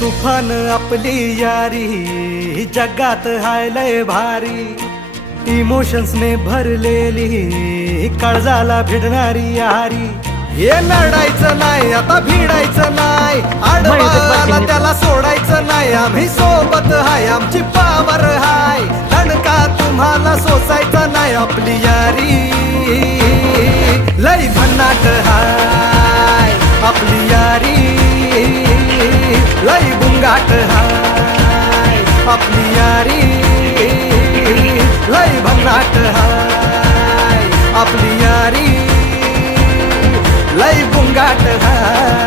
तुफान आपली यारी जगात हाय लय भारी, इमोशन्स ने भरलेली काळजाला भिडणारी यारी. हे लढायचं नाही आता भिडायचं नाही, आडवाला त्याला सोडायचं नाही. आम्ही सोबत हाय आमची पावर हाय, दणका तुम्हाला सोसायचा नाही. आपली यारी लय भन्नाट हाय, आपली यारी लय बुंगाट हाय. आपली यारी लय भन्नाट हाय, आपली यारी लय बुंगाट हाय.